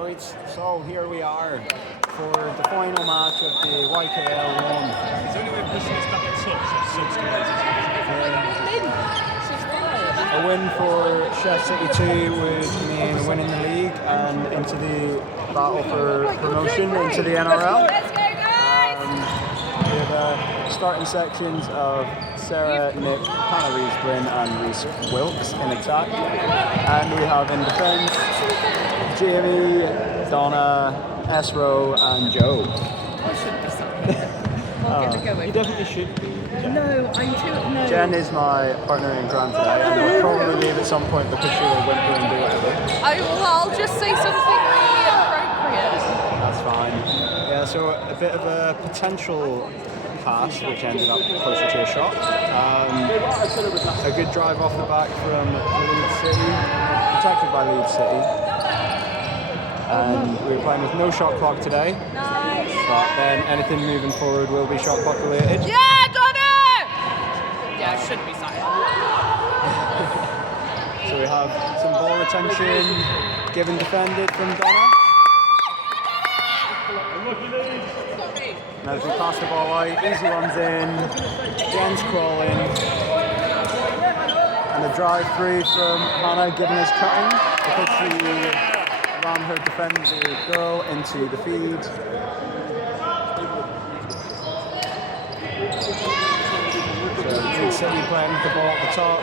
Right, so here we are for the final match of the YKL 1. Is there any way of pushing this back a touch? A win for Sheff City 2 would mean winning the league and into the battle for promotion into the NRL. We have starting sections of Sarah, Nick, Hannah Rees-Bryn and Reese Wilkes in attack. And we have in defence Jamie, Donna, Esro and Joe. I should be sorry. You definitely should be. No, I'm too. No. Jen is my partner in crime today, and we'll probably leave at some point because she will whimper and do it. I'll just say something really inappropriate. That's fine. Yeah, so a bit of a potential pass, which ended up closer to a shot. A good drive off the back from Leeds City, protected by Leeds City. And we were playing with no shot clock today. Nice. But then anything moving forward will be shot clock related. Yeah, got it! Yeah, I shouldn't be sorry. So we have some ball retention, given defended from Donna. And as we pass the ball out, easy ones in, Jen's crawling. And the drive through from Hannah giving us cutting because she ran her defender girl into the feed. So Leeds City playing with the ball at the top.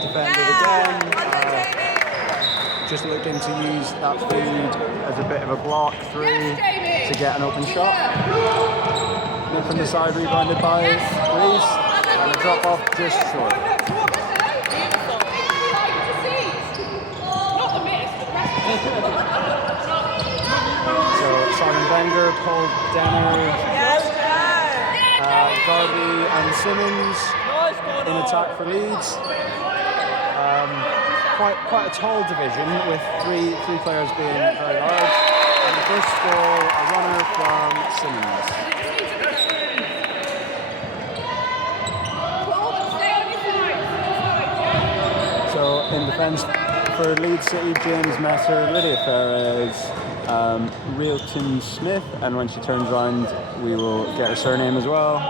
Defended again. Just looking to use that feed as a bit of a block through to get an open shot. Then from the side rebounded by Reese. And a drop off just short. So Simon Wenger, Paul Denner, Garvey and Simmons in attack for Leeds. Quite a tall division with three players being very large. And the first goal, a runner from Simmons. So in defence for Leeds City, James Messer, Lydia Ferres, Realton Smith, and when she turns around, we will get her surname as well.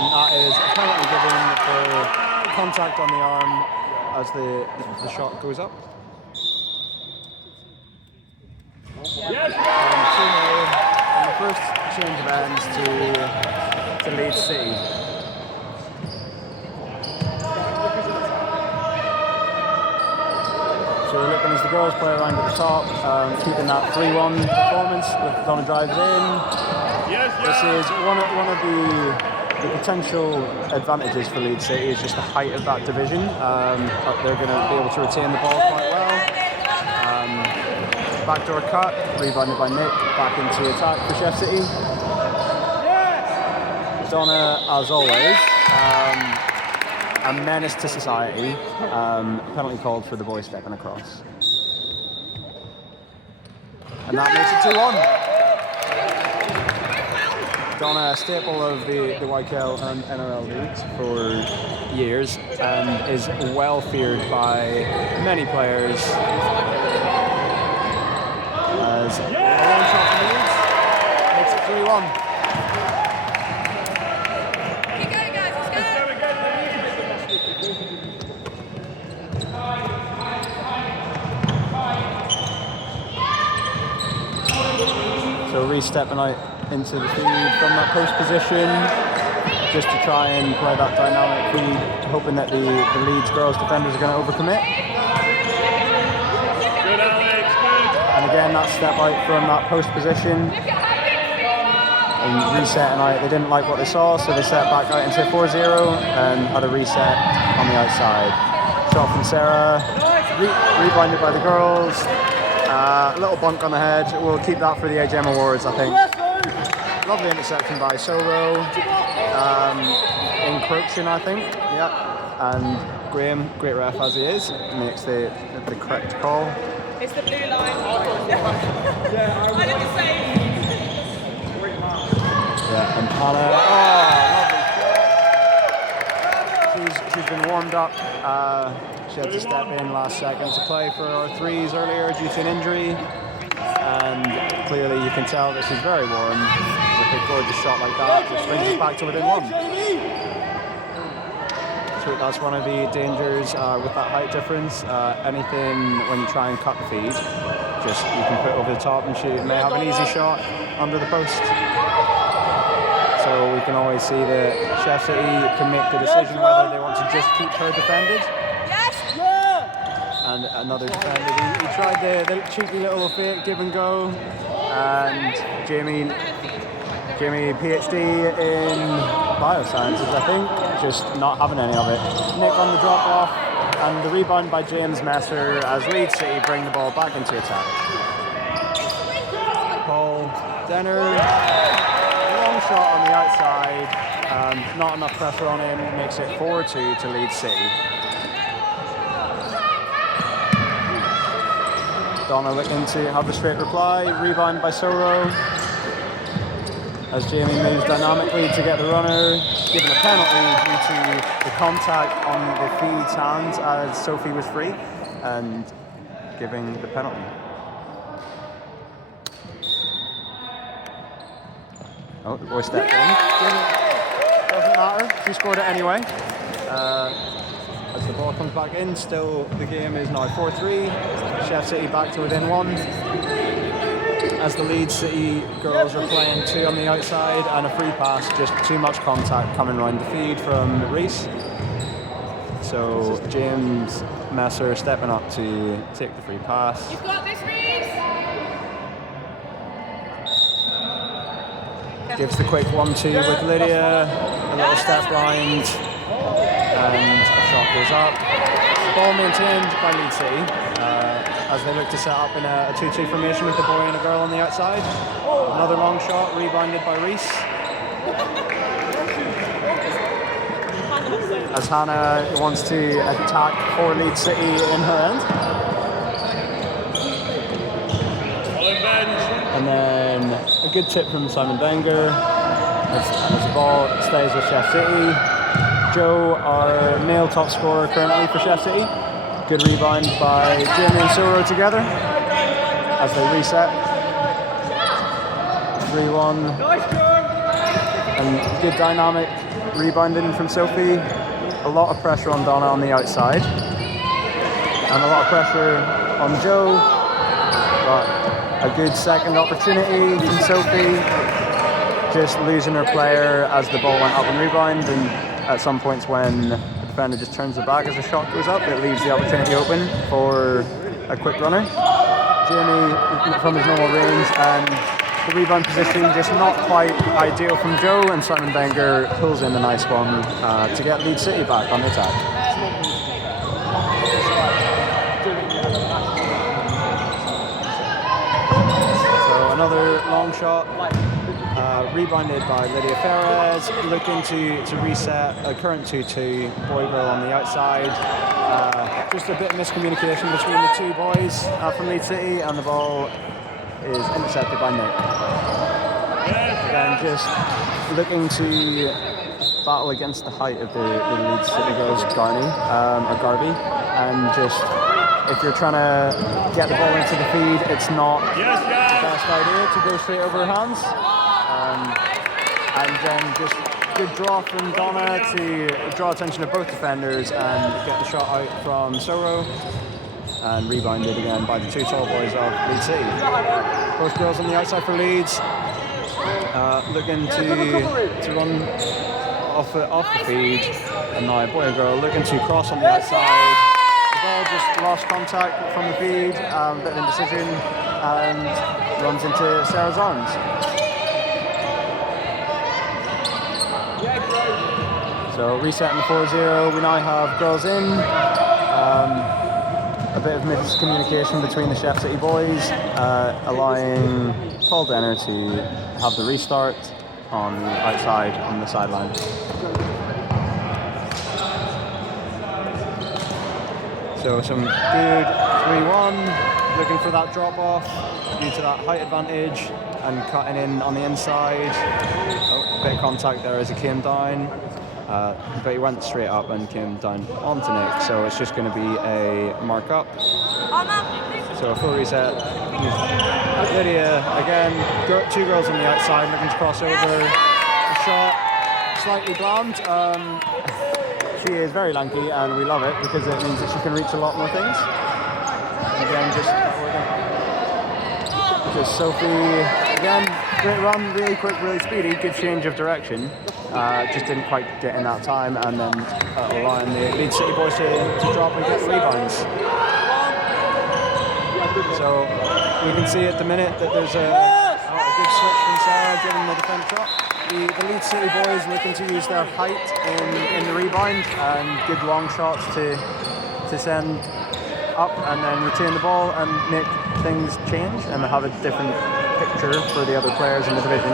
And that is apparently given for contact on the arm as the shot goes up. And the first change of ends to Leeds City. So we're looking as the girls play around at the top, keeping that 3-1 performance with Donna drives in. This is one of the potential advantages for Leeds City is just the height of that division. They're going to be able to retain the ball quite well. Backdoor cut, rebounded by Nick, back into attack for Sheff City. Donna, as always, a menace to society. Penalty called for the boy stepping across. And that makes it 2-1. Donna, a staple of the YKL and NRL leagues for years, and is well feared by many players. As a long shot from Leeds makes it 3-1. Keep going, guys, let's go. So Reese stepping out into the feed from that post position, just to try and play that dynamic feed, hoping that the Leeds girls defenders are going to overcommit. Good, Alex, good. And again, that step out from that post position. And resetting out, they didn't like what they saw, so they set back out into 4-0 and had a reset on the outside. Shot from Sarah, rebounded by the girls. A little bunk on the head. We'll keep that for the AGM Awards, I think. Lovely interception by Solo. Encroaching, I think. Yeah. And Graham, great ref as he is, makes the correct call. It's the blue line. I did the same. Yeah, and Hannah. Oh, lovely been warmed up. She had to step in last second to play for our threes earlier due to an injury. And clearly you can tell that she's very warm with a gorgeous shot like that, which brings us back to within one. So that's one of the dangers with that height difference. Anything when you try and cut the feed, just you can put over the top and she may have an easy shot under the post. So we can always see that Sheff City can make the decision whether they want to just keep her defended. And another defender, he tried the cheeky little fake give and go. And Jamie, PhD in biosciences, I think, just not having any of it. Nick on the drop off, and the rebound by James Messer as Leeds City bring the ball back into attack. Paul Denner, long shot on the outside, not enough pressure on him, makes it 4-2 to Leeds City. Donna looking to have the straight reply, rebound by Soro. As Jamie moves dynamically to get the runner, given a penalty due to the contact on the feed's hands as Sophie was free, and giving the penalty. Oh, the boy stepped in. Doesn't matter, she scored it anyway. As the ball comes back in, still the game is now 4-3. Sheff City back to within one. As the Leeds City girls are playing 2 on the outside and a free pass, just too much contact coming around the feed from Reese. So James Messer stepping up to take the free pass. You've got this, Reese! Gives the quick 1-2 with Lydia, a little step round, and a shot goes up. The ball maintained by Leeds City as they look to set up in a 2-2 formation with the boy and a girl on the outside. Another long shot, rebounded by Reese. As Hannah wants to attack for Leeds City in her end. And then a good tip from Simon Benger as the ball stays with Sheff City. Joe, our male top scorer currently for Sheff City. Good rebound by Jamie and Soro together as they reset. 3-1. And good dynamic rebounding from Sophie. A lot of pressure on Donna on the outside. And a lot of pressure on Joe. But a good second opportunity from Sophie. Just losing her player as the ball went up and rebound. And at some points when the defender just turns it back as the shot goes up, it leaves the opportunity open for a quick runner. Jamie from his normal range, and the rebound position just not quite ideal from Joe, and Simon Benger pulls in a nice one to get Leeds City back on the attack. So another long shot. Rebounded by Lydia Perez, looking to reset a current 2-2, boy-girl on the outside. Just a bit of miscommunication between the two boys from Leeds City, and the ball is intercepted by Nick. Again, just looking to battle against the height of the Leeds City girls, Garvey, and just if you're trying to get the ball into the feed, it's not the best idea to go straight over her hands. And then just good draw from Donna to draw attention of both defenders and get the shot out from Soro, and rebounded again by the two tall boys of Leeds City. Both girls on the outside for Leeds, looking to run off the feed, and now boy and girl looking to cross on the outside. The ball just lost contact from the feed, bit of indecision, and runs into Sarah's arms. So resetting the 4-0, we now have girls in. A bit of miscommunication between the Sheff City boys, allowing Paul Denner to have the restart on the outside on the sideline. So some good 3-1, looking for that drop off due to that height advantage and cutting in on the inside. Oh, a bit of contact there as he came down. but he went straight up and came down onto Nick, so it's just going to be a mark up. So a full reset. Lydia again, two girls on the outside looking to cross over. The shot slightly bland. She is very lanky and we love it because it means that she can reach a lot more things. Again, just Sophie, again, great run, really quick, really speedy, good change of direction. Just didn't quite get in that time, and then allowing the Leeds City boys to drop and get rebounds. So we can see at the minute that there's a good switch from Sarah giving the defense shot. The Leeds City boys looking to use their height in the rebound and good long shots to send up and then retain the ball and make things change and have a different picture for the other players in the division.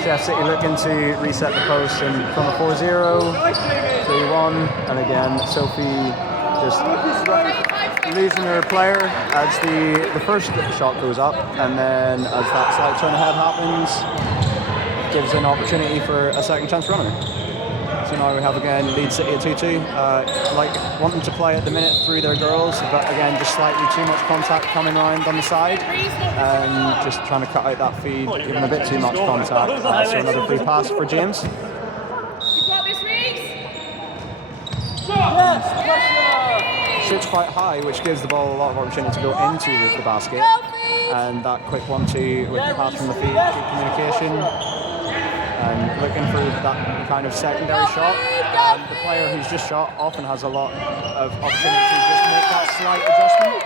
Sheff City looking to reset the post and from a 4-0, 3-1, and again Sophie just losing her player as the first shot goes up, and then as that slight turn ahead happens, gives an opportunity for a second chance runner. So now we have again Leeds City at 2-2, wanting to play at the minute through their girls, but again just slightly too much contact coming around on the side, and just trying to cut out that feed, giving a bit too much contact. So another free pass for James. You got this, Reese? Sits quite high, which gives the ball a lot of opportunity to go into the basket, and that quick 1-2 with the pass from the feet, good communication. And looking for that kind of secondary shot. The player who's just shot often has a lot of opportunity to just make that slight adjustment.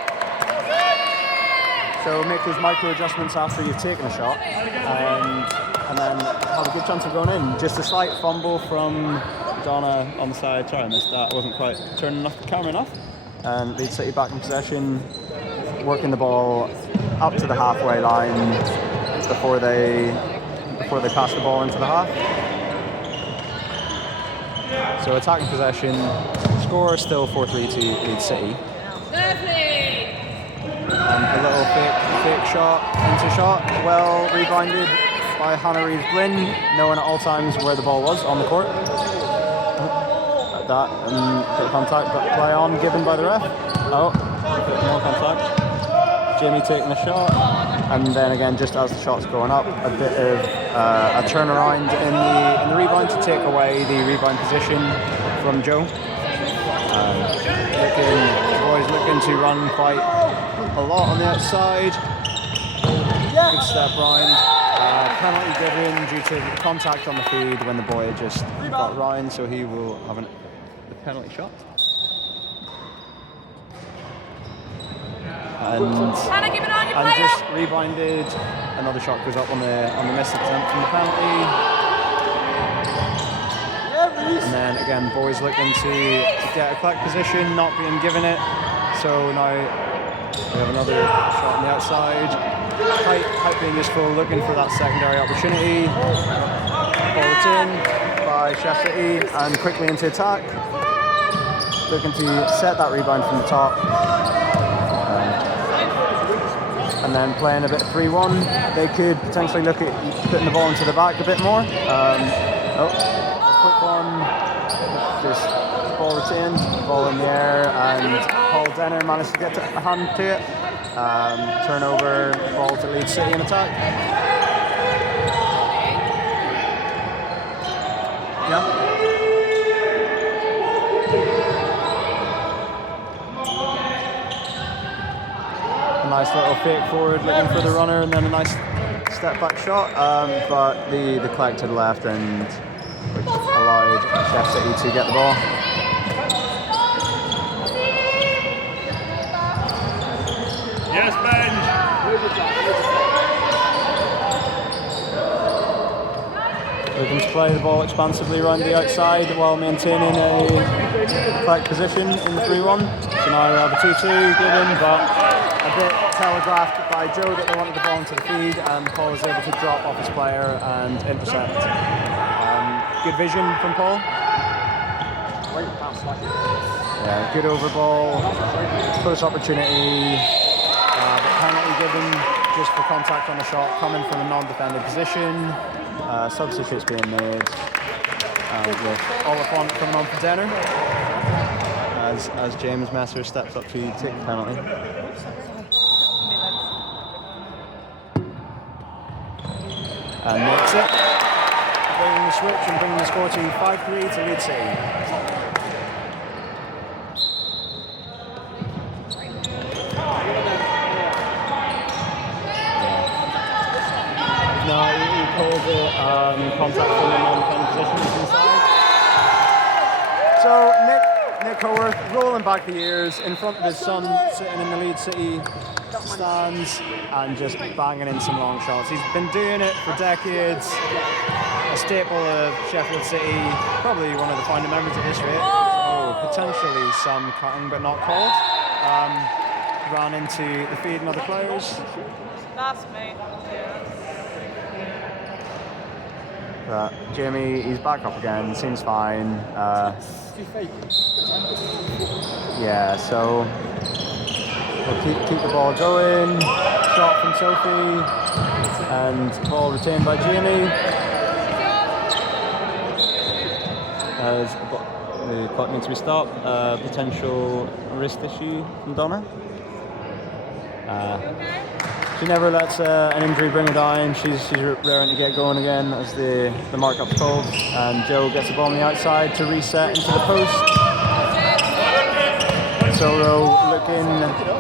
So make those micro adjustments after you've taken a shot, and then have a good chance of going in. Just a slight fumble from Donna on the side. Sorry, I missed that. Wasn't quite turning off the camera enough. And Leeds City back in possession, working the ball up to the halfway line before they pass the ball into the half. So attacking possession, score still 4-3 to Leeds City. And a little fake shot into shot, well rebounded by Hannah Reeves-Blinn, knowing at all times where the ball was on the court. Like that, and bit of contact, but play on given by the ref. Oh, more contact. Jamie taking a shot, and then again, just as the shot's going up, a bit of a turnaround in the rebound to take away the rebound position from Joe. The boys looking to run quite a lot on the outside. Good step round. Penalty given due to the contact on the feed when the boy just got round, so he will have the penalty shot. And just rebounded. Another shot goes up on the missed attempt from the penalty. And then again, boys looking to get a collect position, not being given it. So now we have another shot on the outside. Height being useful, looking for that secondary opportunity. Ball retained by Sheff City and quickly into attack. Looking to set that rebound from the top. And then playing a bit 3-1, they could potentially look at putting the ball into the back a bit more. Quick one, just ball retained, ball in the air, and Paul Denner managed to get a hand to it. Turnover, ball to Leeds City in attack. Yeah. Nice little fake forward, looking for the runner, and then a nice step back shot, but the collect to the left and allowed Sheff City to get the ball. Yes, Benj. Looking to play the ball expansively around the outside while maintaining a collect position in the 3-1. So now we have a 2-2 given, but a bit telegraphed by Joe that they wanted the ball into the feed, and Paul was able to drop off his player and intercept. Good vision from Paul. Yeah, good over ball, close opportunity, but penalty given just for contact on the shot, coming from a non-defended position. Substitutes being made. With Oliphant coming on for Denner. As James Messer steps up to take the penalty. And makes it. Bringing the switch and bringing the score to 5-3 to Leeds City. No, he called it contact from the non-defended position inside. So Nick Howarth rolling back the years in front of his son sitting in the Leeds City stands and just banging in some long shots. He's been doing it for decades. A staple of Sheffield City, probably one of the founding members of history. So potentially some cutting but not called. Ran into the feed and other players. That's me. Jamie, he's back up again, seems fine. Yeah, so we'll keep the ball going. Shot from Sophie, and ball retained by Jamie. As the clock needs to be stopped. Potential wrist issue from Donna. She never lets an injury bring her down. She's raring to get going again as the markup's called. And Joe gets the ball on the outside to reset into the post. Soro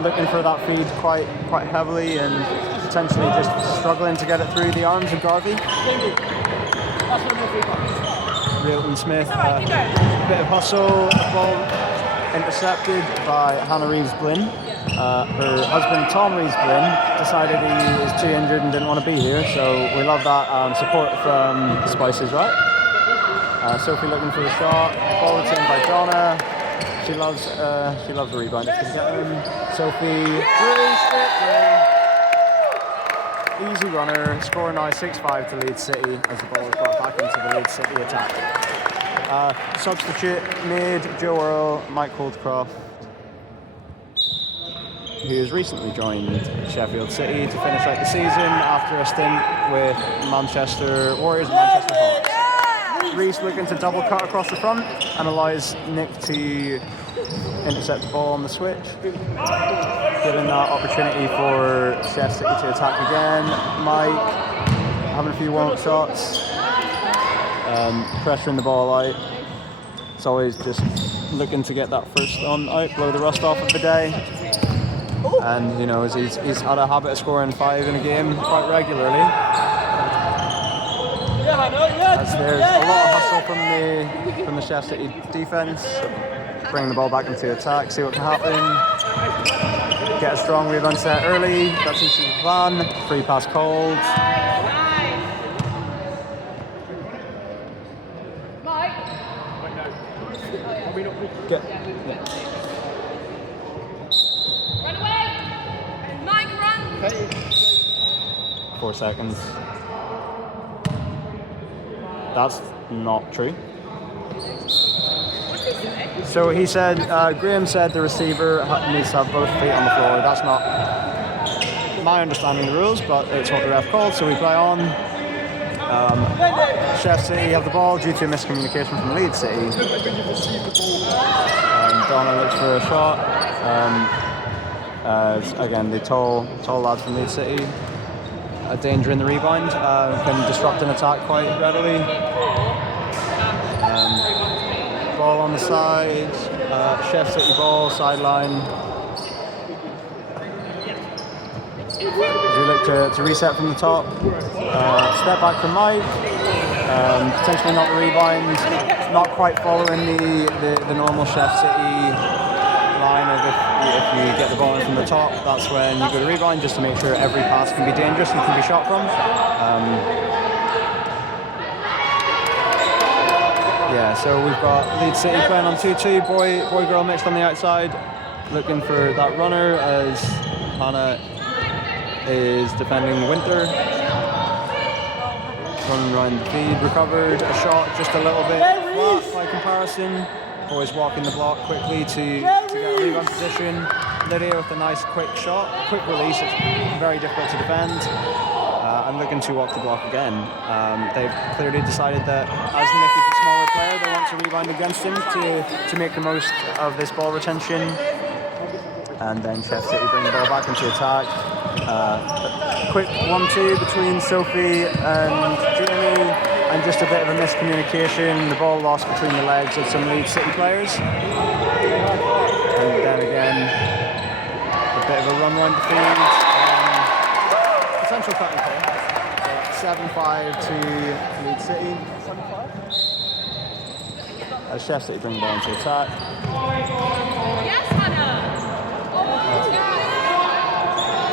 looking for that feed quite heavily and potentially just struggling to get it through the arms of Garvey. Reilton Smith, bit of hustle, ball intercepted by Hannah Reeves-Blinn. Her husband Tom Reeves-Blinn decided he was too injured and didn't want to be here, so we love that support from Spices, right? Sophie looking for the shot, ball retained by Donna. She loves the rebound if she can get him. Sophie, easy runner, score now 6-5 to Leeds City as the ball is brought back into the Leeds City attack. Substitute made Joe Earl, Mike Holdcroft, who has recently joined Sheffield City to finish out the season after a stint with Manchester Warriors and Manchester Hawks. Reese looking to double cut across the front and allows Nick to intercept the ball on the switch, giving that opportunity for Sheffield City to attack again. Mike having a few warm-up shots, pressuring the ball out. It's always just looking to get that first on out, blow the rust off of the day. And you know, he's had a habit of scoring 5 in a game quite regularly. As there's a lot of hustle from the Sheffield City defense, bringing the ball back into attack, see what can happen. Get a strong rebound set early. That seems to be the plan. Free pass called. Get, yeah. 4 seconds. That's not true. So he said, Graham said the receiver needs to have both feet on the floor. That's not my understanding of the rules, but it's what the ref called, so we play on. Sheffield City have the ball due to a miscommunication from Leeds City. Donna looks for a shot. Again, the tall lads from Leeds City. A danger in the rebound, can disrupt an attack quite readily. Ball on the side, Sheffield City ball, sideline. As we look to reset from the top, step back from Mike, potentially not the rebound, not quite following the normal Sheffield City line of if you get the ball in from the top, that's when you go to rebound, just to make sure every pass can be dangerous and can be shot from. Yeah, so we've got Leeds City playing on 2-2, boy-girl mixed on the outside, looking for that runner as Hannah is defending Winter. Running around the feed, recovered, a shot just a little bit flat by comparison. Boys walking the block quickly to get a rebound position. Lydia with a nice quick shot, quick release. It's very difficult to defend. And looking to walk the block again. They've clearly decided that as Nick is a smaller player, they want to rebound against him to make the most of this ball retention. And then Sheffield City bring the ball back into attack. Quick 1-2 between Sophie and Jamie, and just a bit of a miscommunication. The ball lost between the legs of some Leeds City players. And then again, a bit of a run round the field. Potential cutting call. 7-5 to Leeds City. As Sheffield City bring the ball into attack. Yes, Hannah.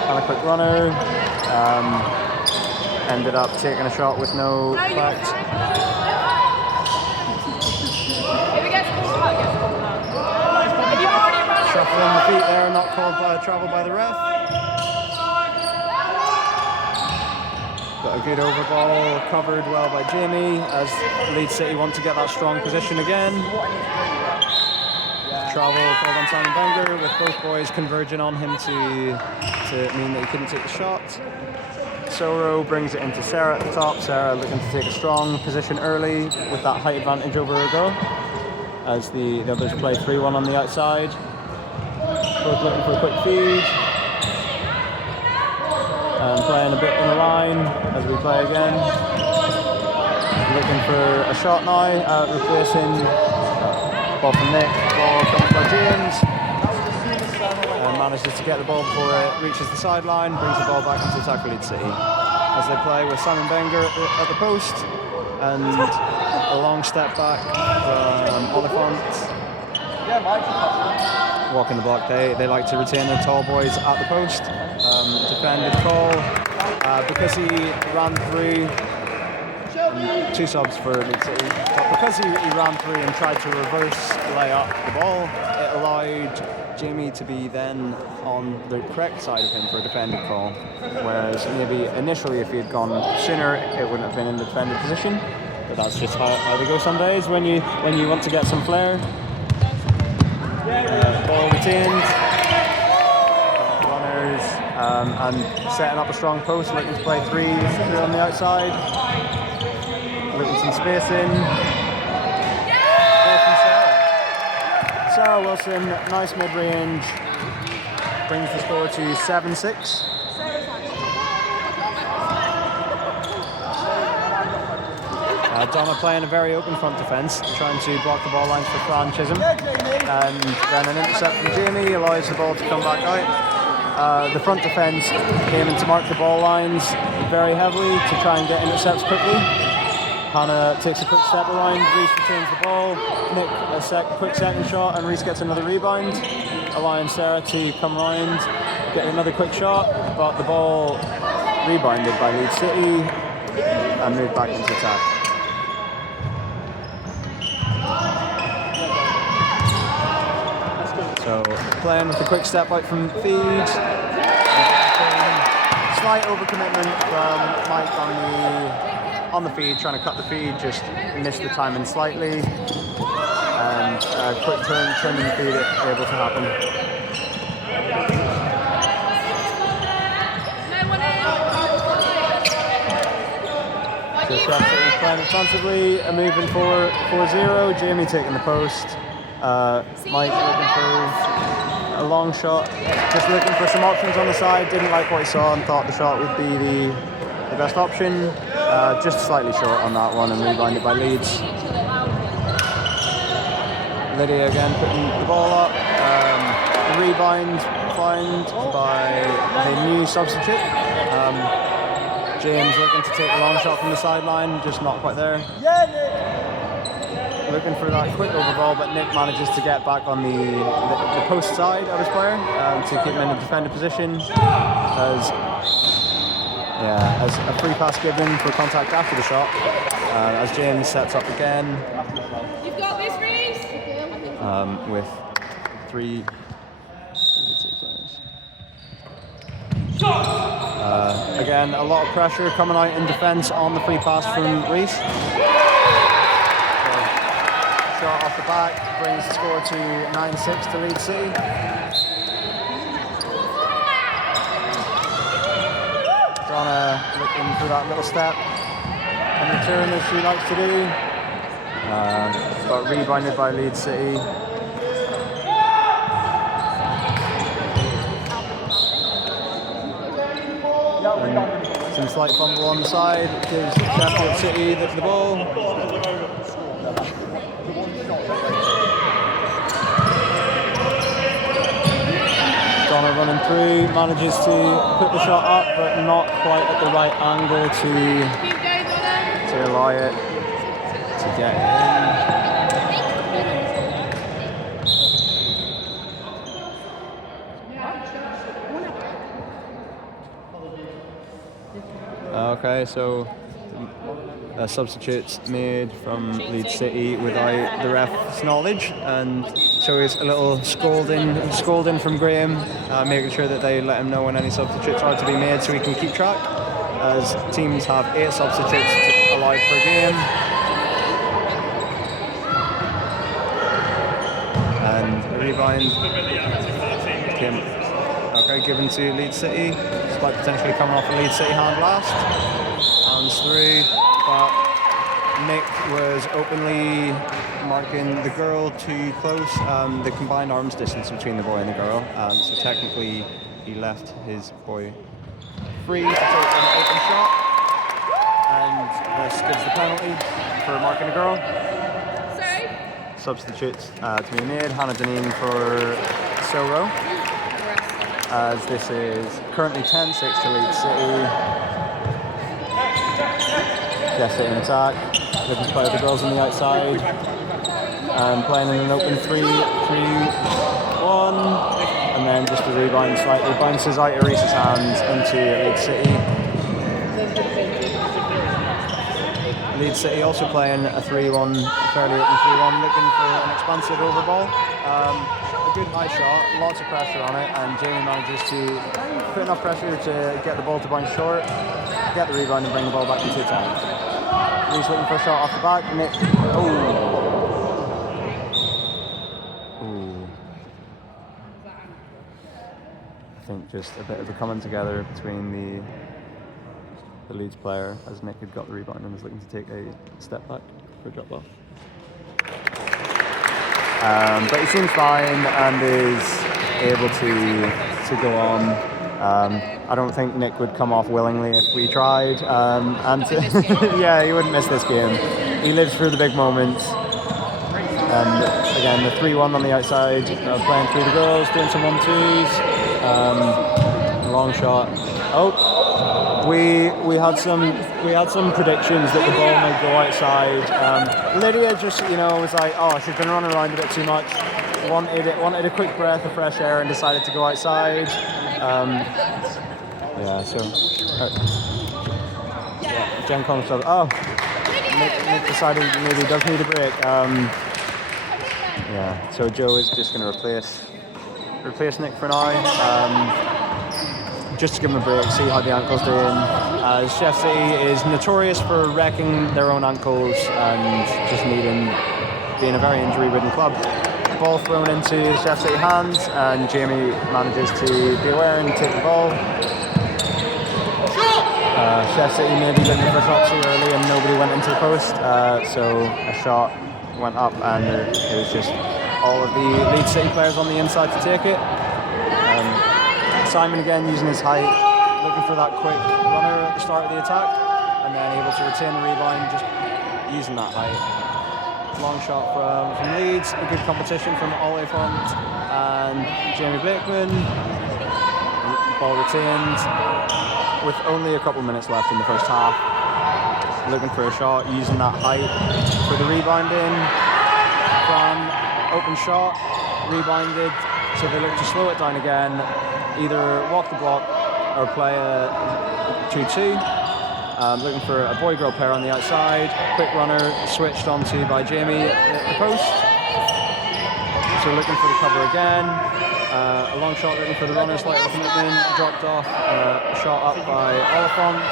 And a quick runner. Ended up taking a shot with no effect. If it gets called out, it gets called out. If you've already run Shuffling the feet there, not called by travel by the ref. Got a good over ball, covered well by Jamie, as Leeds City want to get that strong position again. Travel called on Simon Benger, with both boys converging on him to mean that he couldn't take the shot. Soro brings it into Sarah at the top. Sarah looking to take a strong position early with that height advantage over her goal, as the others play 3-1 on the outside. Both looking for a quick feed. And playing a bit in a line as we play again. Looking for a shot now, replacing ball from Nick. Ball comes by James. Manages to get the ball before it reaches the sideline, brings the ball back into attack for Leeds City. As they play with Simon Benger at the post, and a long step back from Oliphant. Walking the block, they like to retain their tall boys at the post. Defended call because he ran through. Two subs for Leeds City, but because he ran through and tried to reverse lay up the ball, it allowed Jamie to be then on the correct side of him for a defended call, whereas maybe initially if he had gone sooner it wouldn't have been in the defended position. But that's just how they go some days when you want to get some flair. Ball retained, runners, and setting up a strong post, looking to play through on the outside, looking some spacing. Sarah Wilson, nice mid-range, brings the score to 7-6. Donna playing a very open front defence, trying to block the ball lines for Fran Chisholm, and then an intercept from Jamie allows the ball to come back out. The front defence aiming to mark the ball lines very heavily to try and get intercepts quickly. Hannah takes a quick step around, Reese retains the ball, Nick a quick second shot, and Reese gets another rebound, allowing Sarah to come round, get another quick shot, but the ball rebounded by Leeds City and moved back into attack. So playing with a quick step out from feed, slight overcommitment from Mike on the feed, trying to cut the feed, just missed the timing slightly, and a quick turn in the feed able to happen. So Sheffield playing offensively, moving forward 4-0, Jamie taking the post, Mike looking for a long shot, just looking for some options on the side, didn't like what he saw and thought the shot would be the best option. Just slightly short on that one and rebounded by Leeds. Lydia again putting the ball up. The rebound found by a new substitute. James looking to take a long shot from the sideline, just not quite there. Looking for that quick over ball, but Nick manages to get back on the post side of his player to keep him in a defender position. As a free pass given for contact after the shot, as James sets up again. You've got this, Reese. With three players. Again, a lot of pressure coming out in defence on the free pass from Reese. Shot off the back brings the score to 9-6 to Leeds City. Donna looking for that little step in return as she likes to do. Got rebounded by Leeds City. And some slight fumble on the side gives Sheffield City the ball. Donna running through, manages to put the shot up, but not quite at the right angle to allow it to get in. Okay, so substitutes made from Leeds City without the ref's knowledge, and so it's a little scolding from Graham, making sure that they let him know when any substitutes are to be made so he can keep track, as teams have 8 substitutes allowed per game. And the rebound given to Leeds City, despite potentially coming off a Leeds City hand last. Hands through, but Nick was openly marking the girl too close. The combined arms distance between the boy and the girl, so technically he left his boy free to take an open shot, and this gives the penalty for marking a girl. Substitutes to be made. Hannah Deneen for Soro, as this is currently 10-6 to Leeds City. Yes, in attack, looking to play with the girls on the outside, and playing in an open 3-3-1, and then just a rebound slightly bounces out of Reese's hands into Leeds City. Leeds City also playing a 3-1, fairly open 3-1, looking for an expansive overball. A good high shot, lots of pressure on it, and Jamie manages to put enough pressure to get the ball to bounce short, get the rebound and bring the ball back into attack. He's looking for a shot off the back. Nick. Ooh. I think just a bit of a coming together between the Leeds player, as Nick had got the rebound and was looking to take a step back for a drop off. But he seems fine and is able to go on. I don't think Nick would come off willingly if we tried. Yeah, he wouldn't miss this game. He lives through the big moments. And again, the 3-1 on the outside, playing through the girls, doing some 1-2s. Long shot. Oh, we had some predictions that the ball might go outside. Lydia just was like, oh, she's been running around a bit too much. Wanted a quick breath of fresh air and decided to go outside. Jen comes up. Oh, Nick decided maybe he does need a break. So Joe is just going to replace Nick for now. Just to give him a break, see how the ankle's doing. Sheff City is notorious for wrecking their own ankles and just being a very injury-ridden club. Ball thrown into Sheff City hands, and Jamie manages to be aware and take the ball. Sheff City maybe looking for a shot too early and nobody went into the post, so a shot went up and it was just all of the Leeds City players on the inside to take it. Simon again using his height, looking for that quick runner at the start of the attack, and then able to retain the rebound just using that height. Long shot from Leeds, a good competition from Oliphant and Jamie Blakeman. Ball retained with only a couple minutes left in the first half. Looking for a shot, using that height for the rebounding. From open shot, rebounded, so they look to slow it down again, either walk the block or play a 2-2. Looking for a boy-girl pair on the outside. Quick runner switched onto by Jamie at the post. So looking for the cover again. A long shot looking for the runner, slightly commitment, dropped off. Shot up by Oliphant.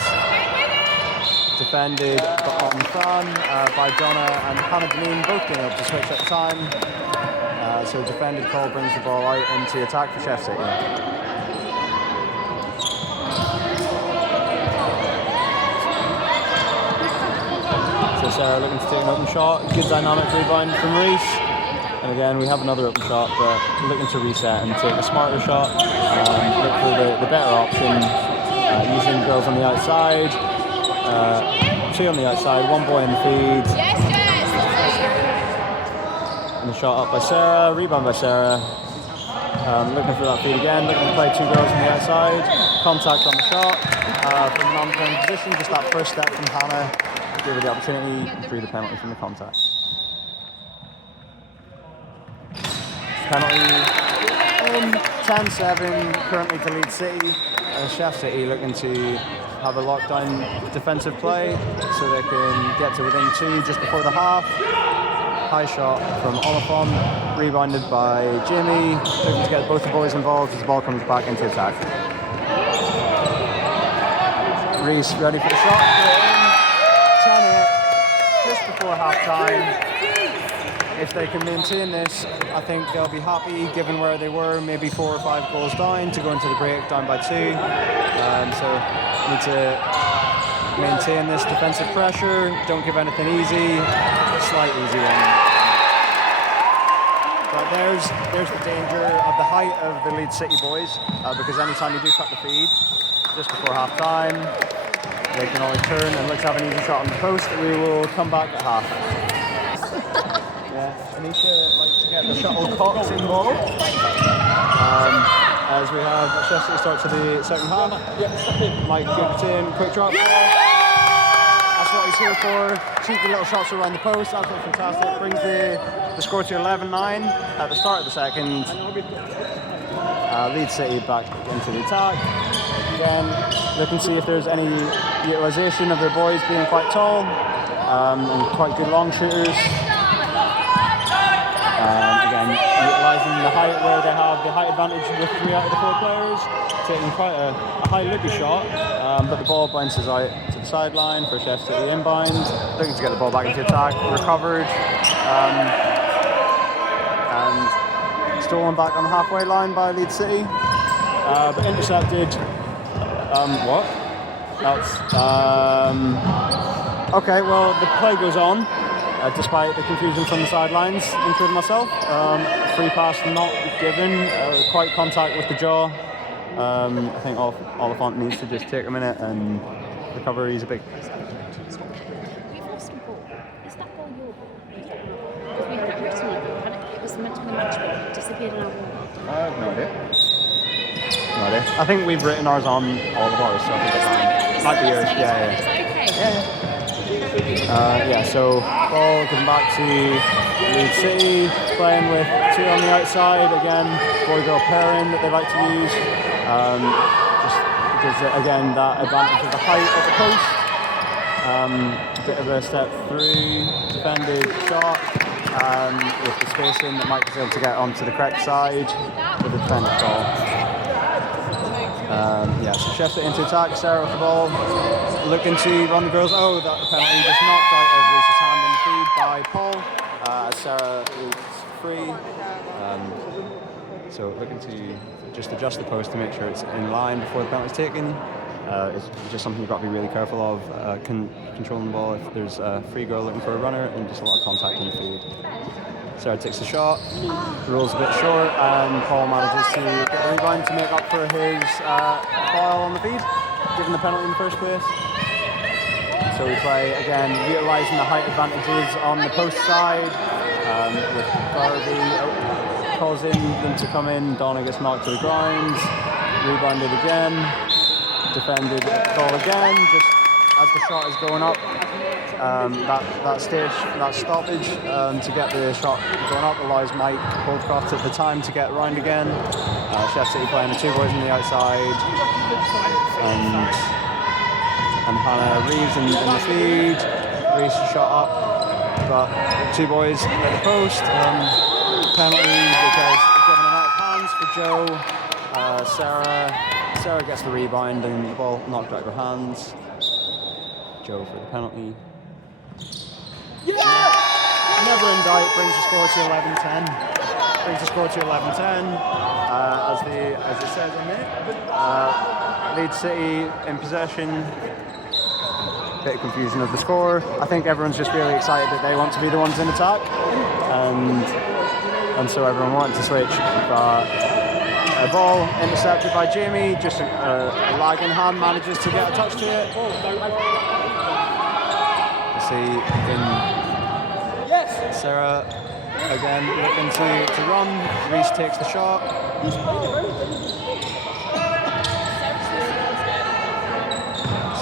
Defended on Fran by Donna and Hannah Deneen, both being able to switch at the time. So defended call brings the ball out into attack for Sheff City. Sarah looking to take an open shot. Good dynamic rebound from Reese. And again, we have another open shot, but looking to reset and take a smarter shot. Look for the better option. Using girls on the outside. 2 on the outside, 1 boy in the feed. And the shot up by Sarah, rebound by Sarah. Looking for that feed again, looking to play 2 girls on the outside. Contact on the shot from an on-turn position, just that first step from Hannah. Give her the opportunity, drew the penalty from the contact. Penalty 10-7, currently to Leeds City. Sheff City looking to have a lockdown defensive play so they can get to within 2 just before the half. High shot from Oliphant, rebounded by Jimmy, looking to get both the boys involved as the ball comes back into attack. Reese ready for the shot, 10-8, just before half time. If they can maintain this, I think they'll be happy given where they were, maybe 4 or 5 goals down to go into the break down by 2. So need to maintain this defensive pressure, don't give anything easy, slight easy one. But there's the danger of the height of the Leeds City boys, because anytime you do cut the feed, just before half time, they can always turn and look to have an easy shot on the post. We will come back at half. Yeah, Anisha likes to get the shuttlecocks involved. As we have Sheff City start to the second half. Mike Gibson, quick drop. That's what he's here for. Cheeky little shots around the post, absolutely fantastic. Brings the score to 11-9 at the start of the second. Leeds City back into the attack. Again, looking to see if there's any utilisation of their boys being quite tall and quite good long shooters. Again, utilising the height where they have the height advantage with 3 out of the 4 players, taking quite a high looky shot, but the ball bounces out to the sideline for Sheff City inbound, looking to get the ball back into attack, recovered, and stolen back on the halfway line by Leeds City, but intercepted. What? That's okay. Well, the play goes on. Despite the confusion from the sidelines, including myself. Free pass not given, quite contact with the jaw. I think Oliphant needs to just take a minute and recover. He's a big... We've lost a ball. Is that ball your ball? Because we hadn't written it, it was meant to be the match ball. It disappeared in our ball. I have no idea. No idea. I think we've written ours on all of ours, so I think it's fine. Might be yours, yeah. So ball coming back to Leeds City, playing with 2 on the outside, again, boy-girl pairing that they like to use, just because, again, that advantage of the height of the post, a bit of a step through, defended shot, with the spacing that Mike was able to get onto the correct side with the defender ball. So Sheff City into attack, Sarah with the ball, looking to run the girls. Oh, that penalty just knocked out of Reese's hand in the feed by Paul, as Sarah is free. So looking to just adjust the post to make sure it's in line before the penalty is taken. It's just something you've got to be really careful of, controlling the ball if there's a free girl looking for a runner and just a lot of contact in the feed. Sarah takes the shot, rolls a bit short, and Paul manages to get the rebound to make up for his foul on the feed, given the penalty in the first place. So we play, again, utilising the height advantages on the post side, with Garvey causing them to come in. Donna gets knocked to the ground, rebounded again, defended goal again, just as the shot is going up. That stoppage to get the shot going up allows Mike Holdcroft at the time to get around again. Sheff City playing the 2 boys on the outside, and Hannah Reeves in the feed. Reese shot up, but 2 boys at the post. Penalty because given them out of hands for Joe. Sarah gets the rebound and the ball knocked out of her hands. Joe for the penalty. Yeah! Never in doubt, brings the score to 11-10. As it says in there. Leeds City in possession. bit of confusion of the score. I think everyone's just really excited that they want to be the ones in attack, and so everyone wanted to switch. But a ball intercepted by Jamie, just a lagging hand manages to get a touch to it. Let's see, Sarah again looking to run. Reese takes the shot.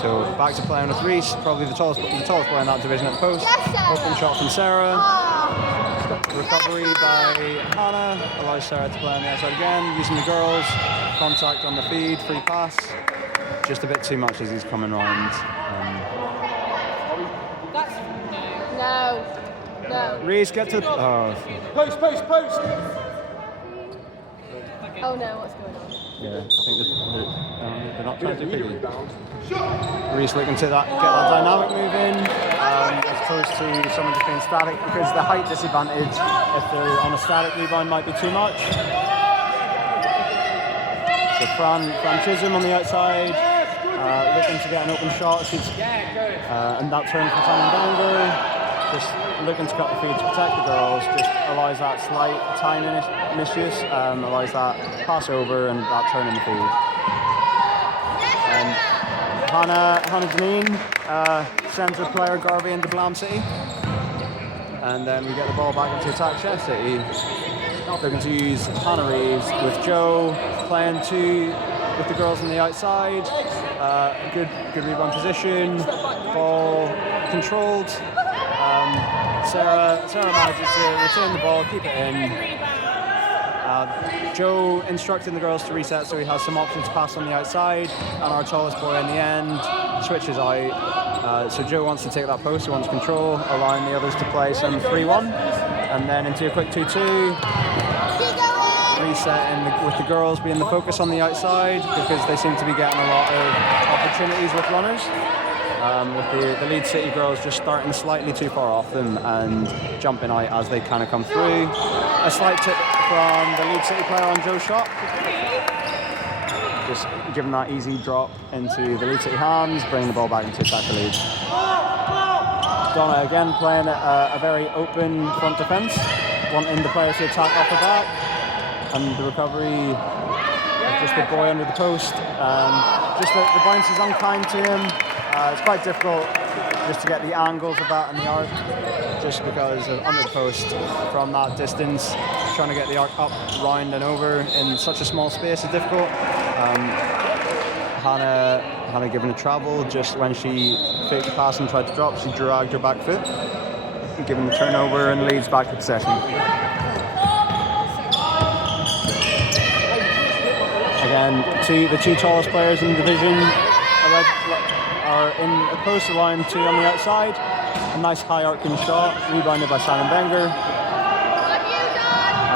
So back to playing with Reese, probably the tallest player in that division at the post. Open shot from Sarah. Recovery by Hannah allows Sarah to play on the outside again, using the girls. Contact on the feed, free pass. Just a bit too much as he's coming round. No. Reese, get to the... Oh. Post. Oh no, what's going on? Yeah, I think they're not trying to do piggy. Reese looking to get that dynamic move in, as opposed to someone just being static, because the height disadvantage, if they're on a static rebound, might be too much. So Fran Chisholm on the outside, looking to get an open shot, and that turn from Simon Banger, just looking to cut the feed to protect the girls, just allows that slight timing misuse, allows that pass over and that turn in the feed. Hannah Deneen sends her player Garvey into Blam City, and then we get the ball back into attack Chef City. Looking to use Hannah Reeves with Joe playing two with the girls on the outside. Good rebound position, ball controlled. Sarah manages to retain the ball, keep it in. Joe instructing the girls to reset, so he has some options to pass on the outside, and our tallest boy in the end switches out. So Joe wants to take that post, he wants control, allowing the others to play some 3-1, and then into a quick 2-2. Reset with the girls being the focus on the outside, because they seem to be getting a lot of opportunities with runners. With the Leeds City girls just starting slightly too far off them and jumping out as they kind of come through. A slight tip from the Leeds City player on Joe's shot. Just giving that easy drop into the Leeds City hands, bringing the ball back into attack the Leeds. Donna again playing a very open front defence, wanting the players to attack off the back, and the recovery, just the boy under the post. Just the bounce is unkind to him. It's quite difficult just to get the angles of that and the arc, just because of under the post from that distance. Trying to get the arc up, round and over in such a small space is difficult. Hannah given a travel just when she faked the pass and tried to drop, she dragged her back foot, giving the turnover and leads back to possession. Again, the two tallest players in the division are in a post line, two on the outside. A nice high arcing shot, rebounded by Simon Benger.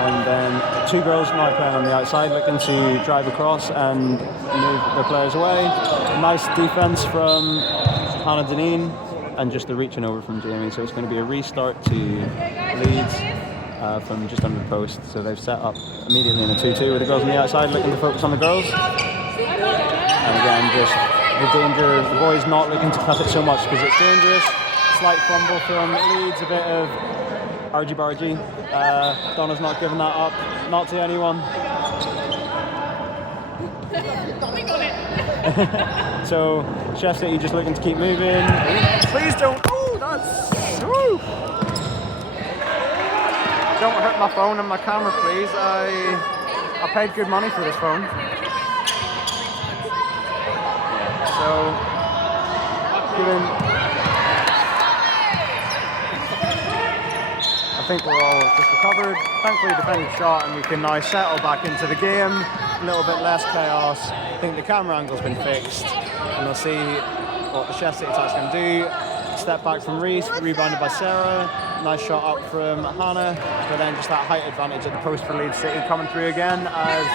And then two girls now playing on the outside, looking to drive across and move their players away. Nice defense from Hannah Deneen, and just the reaching over from Jamie. So it's going to be a restart to Leeds from just under the post. So they've set up immediately in a 2-2 with the girls on the outside, looking to focus on the girls. And again, just the danger, the boys not looking to cut it so much because it's dangerous. Slight fumble from Leeds, a bit of argy-bargy. Donna's not giving that up, not to anyone. We got it. So, Chef City just looking to keep moving. Please don't. Oh, that's. Woo. Don't hurt my phone and my camera, please. I paid good money for this phone. So, I think we're all just recovered. Thankfully, defended shot, and we can now settle back into the game. A little bit less chaos. I think the camera angle's been fixed, and we'll see what the Chef City attack's going to do. Step back from Reese, rebounded by Sarah. Nice shot up from Hannah, but then just that height advantage at the post for Leeds City coming through again as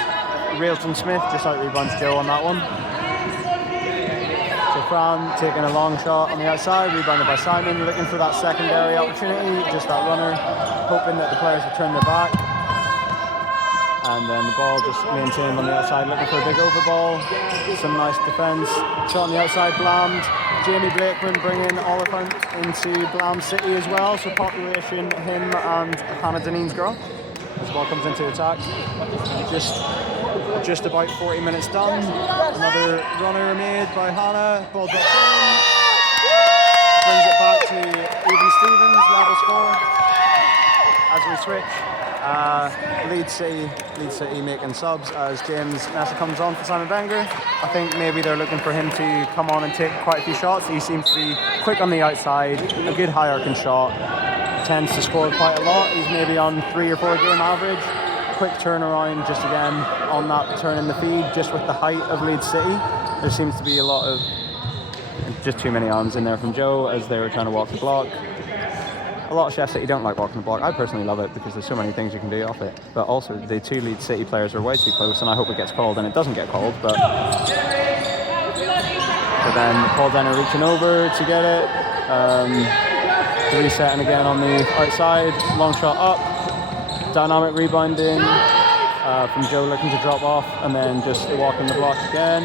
Railton Smith just out rebounds Joe on that one. So Fran taking a long shot on the outside, rebounded by Simon, looking for that secondary opportunity, just that runner, hoping that the players will turn their back. And then the ball just maintained on the outside, looking for a big over ball. Some nice defence. Shot on the outside, blamed. Jamie Blakeman bringing Oliphant into Blam City as well. So population, him and Hannah Deneen's girl. As the ball comes into attack. Just about 40 minutes done. Another runner made by Hannah. Ball drops in. Brings it back to Even Stevens, level score. As we switch. Leeds City making subs as James Nessa comes on for Simon Wenger. I think maybe they're looking for him to come on and take quite a few shots. He seems to be quick on the outside, a good high arcing shot, tends to score quite a lot. He's maybe on 3 or 4 game average. Quick turnaround just again on that turn in the feed, just with the height of Leeds City. There seems to be a lot of just too many arms in there from Joe as they were trying to walk the block. A lot of Sheffield City don't like walking the block. I personally love it because there's so many things you can do off it. But also, the 2 Leeds City players are way too close, and I hope it gets called, and it doesn't get called. But then Paul Denner reaching over to get it. Resetting again on the outside. Long shot up. Dynamic rebounding from Joe looking to drop off, and then just walking the block again.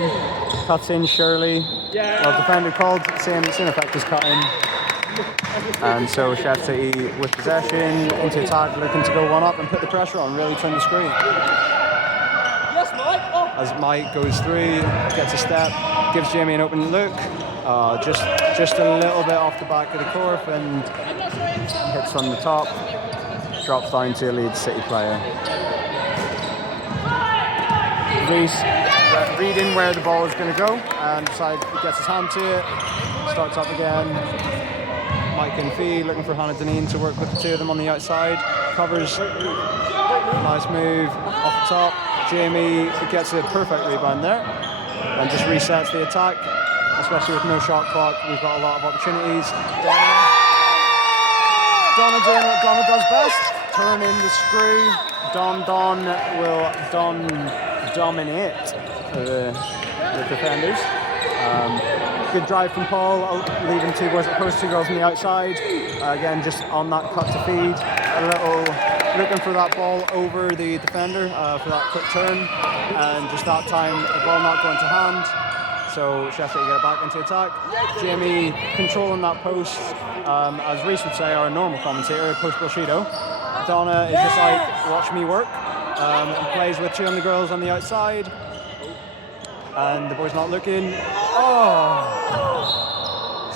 Cuts in Shirley. Well, defender called. Same effect as cutting. And so Sheffield City with possession, into attack, looking to go one up and put the pressure on, really turn the screen. As Mike goes through, gets a step, gives Jamie an open look, just a little bit off the back of the corp and hits from the top, drops down to a Leeds City player. Reese reading where the ball is going to go and decides he gets his hand to it, starts up again. Mike and Fee looking for Hannah Deneen to work with the 2 of them on the outside. Covers. Nice move off the top. Jamie gets a perfect rebound there and just resets the attack, especially with no shot clock. We've got a lot of opportunities. Donna doing what Donna does best. Turn in the screw. Don will dominate the defenders. Good drive from Paul, leaving 2 boys at post, 2 girls on the outside. Again, just on that cut to feed. A little looking for that ball over the defender for that quick turn. And just that time, the ball not going to hand. So Sheffield get it back into attack. Jamie controlling that post. As Reese would say, our normal commentator, post Bushido. Donna is just like, watch me work. And plays with 2 on the girls on the outside. And the boy's not looking. Oh!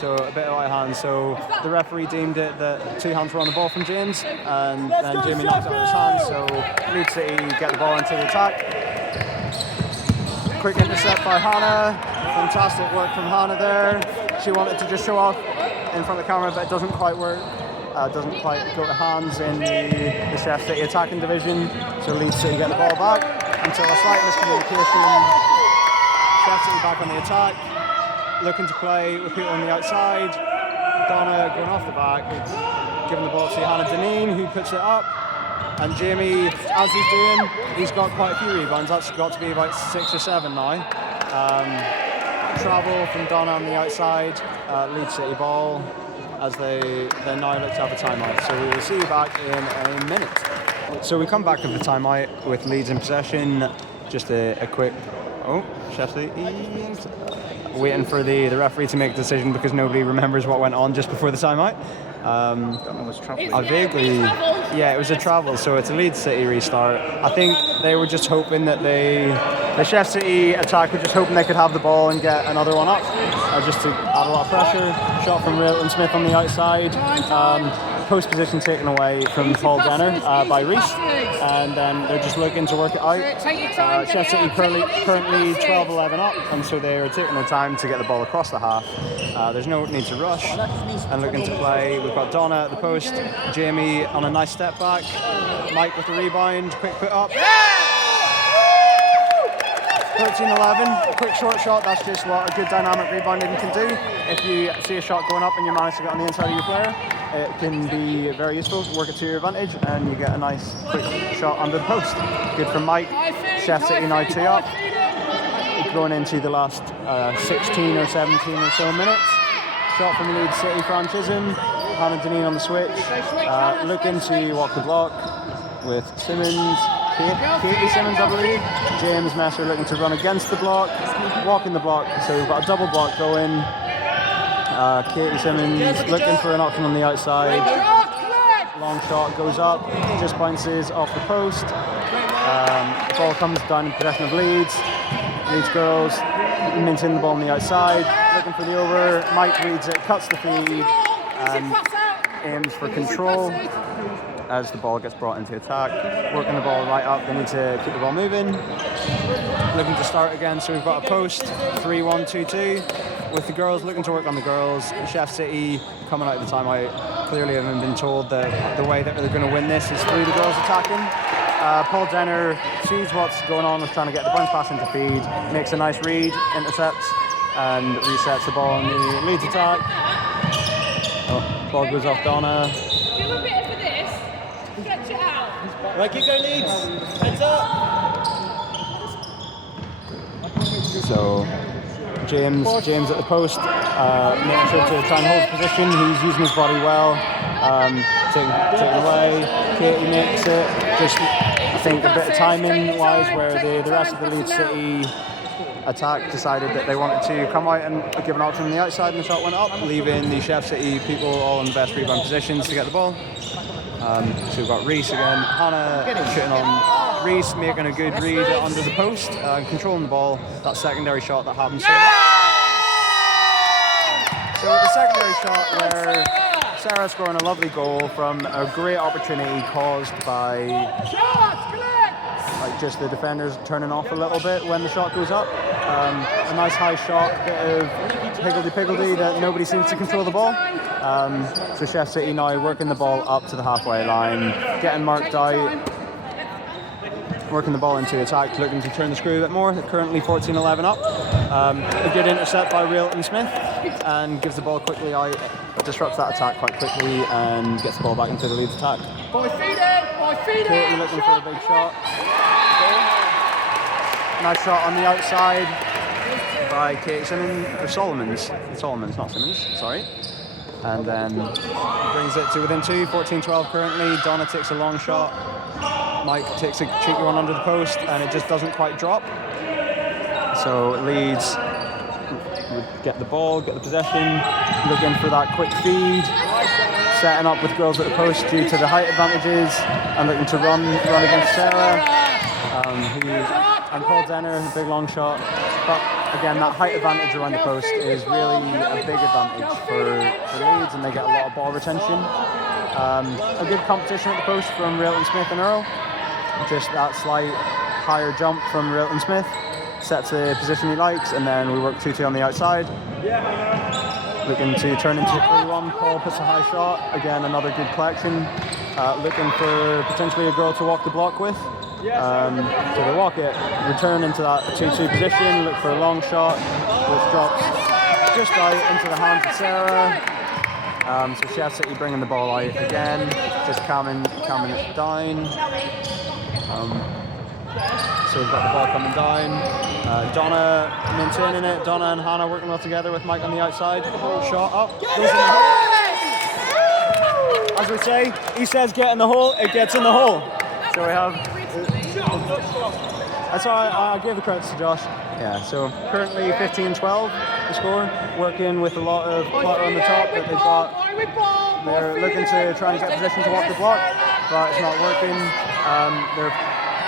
So a bit of right hand. So the referee deemed it that 2 hands were on the ball from James, and then Jamie knocked out his hand. So Leeds City get the ball into the attack. Quick intercept by Hannah. Fantastic work from Hannah there. She wanted to just show off in front of the camera, but it doesn't quite work. Doesn't quite go to hands in the Sheffield City attacking division. So Leeds City get the ball back until a slight miscommunication. Sheffield City back on the attack, looking to play with people on the outside. Donna going off the back, giving the ball to Hannah Deneen, who puts it up. And Jamie, as he's doing, he's got quite a few rebounds. That's got to be about 6 or 7 now. Travel from Donna on the outside, Leeds City ball, as they now look to have a timeout. So we will see you back in a minute. So we come back with the timeout with Leeds in possession. Just a quick... Oh, Sheffield waiting for the referee to make a decision because nobody remembers what went on just before the timeout. It was a travel, so it's a Leeds City restart. I think they were just hoping that the Sheffield City attack were just hoping they could have the ball and get another one up, just to add a lot of pressure. Shot from Railton Smith on the outside. Post position taken away from Paul Denner by Reese, and then they're just looking to work it out. Sheffield City currently 12-11 up, and so they are taking their time to get the ball across the half. There's no need to rush, and looking to play. We've got Donna at the post, Jamie on a nice step back, Mike with the rebound, quick put up. 13-11, quick short shot, that's just what a good dynamic rebounding can do. If you see a shot going up and you manage to get on the inside of your player, it can be very useful, work it to your advantage, and you get a nice quick shot under the post. Good from Mike. Sheffield City now 2 up, going into the last 16 or 17 or so minutes. Shot from Leeds City, Fran Chisholm. Hannah Deneen on the switch, looking to walk the block with Simmons. Katie Simmons, I believe. James Messer looking to run against the block, walking the block. So we've got a double block going. Katie Simmons looking for an option on the outside. Long shot goes up, just bounces off the post. The ball comes down in possession of Leeds. Leeds girls minting the ball on the outside, looking for the over. Mike reads it, cuts the feed, and aims for control as the ball gets brought into attack. Working the ball right up, they need to keep the ball moving. Looking to start again, so we've got a post, 3-1-2-2, with the girls looking to work on the girls. Sheff City coming out of the timeout, clearly having been told that the way that they're going to win this is through the girls attacking. Paul Jenner sees what's going on, is trying to get the bounce pass into feed, makes a nice read, intercepts, and resets the ball on the Leeds attack. Ball goes off Donna. Do a bit for this. Stretch it out. Right, keep going, Leeds. Heads up. So James at the post, making sure to try and hold his position. He's using his body well, taking away. Katie makes it. Just I think a bit of timing wise, where the rest of the Leeds City attack decided that they wanted to come out and give an option on the outside, and the shot went up, leaving the Sheff City people all in the best rebound positions to get the ball. So we've got Reese again. Hannah shooting on Reese, making a good read under the post, controlling the ball. That secondary shot that happens. So the secondary shot where Sarah scoring a lovely goal from a great opportunity caused by just the defenders turning off a little bit when the shot goes up. A nice high shot, bit of higgledy-piggledy that nobody seems to control the ball. So Sheff City now working the ball up to the halfway line, getting marked out, working the ball into attack, looking to turn the screw a bit more. Currently 14-11 up. A good intercept by Railton Smith, and gives the ball quickly out, disrupts that attack quite quickly, and gets the ball back into the Leeds attack. Katie looking for a big shot. Nice shot on the outside by Katie Simmons, or Solomons, not Simmons, sorry. And then brings it to within 2, 14-12 currently. Donna takes a long shot. Mike takes a cheeky one under the post, and it just doesn't quite drop. So Leeds would get the ball, get the possession, looking for that quick feed, setting up with girls at the post due to the height advantages, and looking to run against Sarah. And Paul Denner, a big long shot. But again, that height advantage around the post is really a big advantage for Leeds, and they get a lot of ball retention. A good competition at the post from Railton Smith and Earl. Just that slight higher jump from Railton Smith sets the position he likes, and then we work 2-2 on the outside. Looking to turn into 3-1. Paul puts a high shot. Again, another good collection. Looking for potentially a girl to walk the block with. So they walk it, return into that 2-2 position, look for a long shot, which drops just out into the hands of Sarah. So Sheff City bringing the ball out again, just calming it down. So we've got the ball coming down. Donna maintaining it. Donna and Hannah working well together with Mike on the outside. Shot up, goes in the hole. As we say, he says get in the hole, it gets in the hole. So we have. That's all I gave the credits to Josh. Yeah, so currently 15-12 the score. Working with a lot of clutter on the top that they've got. They're looking to try and get position to walk the block, but it's not working.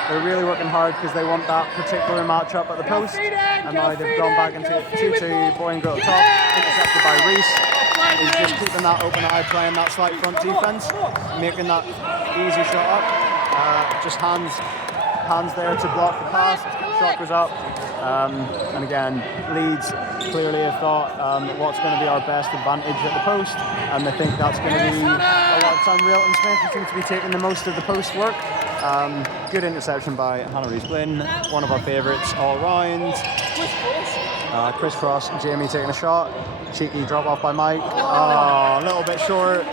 They're really working hard because they want that particular matchup at the post. And now they've gone back into 2-2, boy and girl top, intercepted by Reese. He's just keeping that open eye, playing that slight front defense, making that easy shot up. Just hands there to block the pass. Shot goes up, and again, Leeds clearly have thought what's going to be our best advantage at the post, and they think that's going to be a lot of time. Railton Smith seems to be taking the most of the post work. Good interception by Hannah Reese-Blinn, one of our favourites all round. Crisscross, Jamie taking a shot, cheeky drop off by Mike. A little bit short.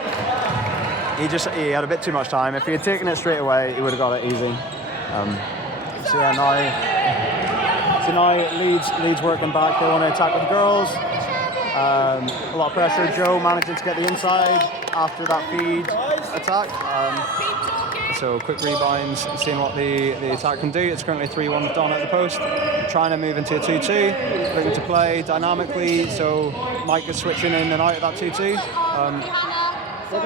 He had a bit too much time. If he had taken it straight away, he would have got it easy. So now Leeds working back. They want to attack with the girls. A lot of pressure. Joe managing to get the inside after that feed attack. So quick rebounds, seeing what the attack can do. It's currently 3-1 with Donna at the post. Trying to move into a 2-2, looking to play dynamically. So Mike is switching in and out of that 2-2.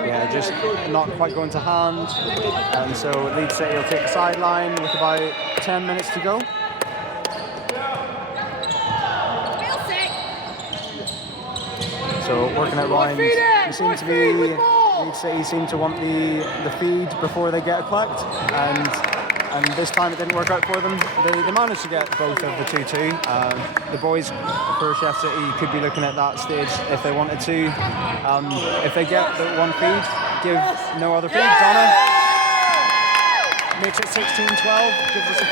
Yeah, just not quite going to hand. And so Leeds City will take the sideline with about 10 minutes to go. So working at Ryan, Leeds City seem to want the feed before they get a collect, and this time it didn't work out for them. They managed to get both of the 2-2. The boys for Sheffield City could be looking at that stage if they wanted to. If they get the one feed, give no other feed. Donna makes it 16-12, gives us a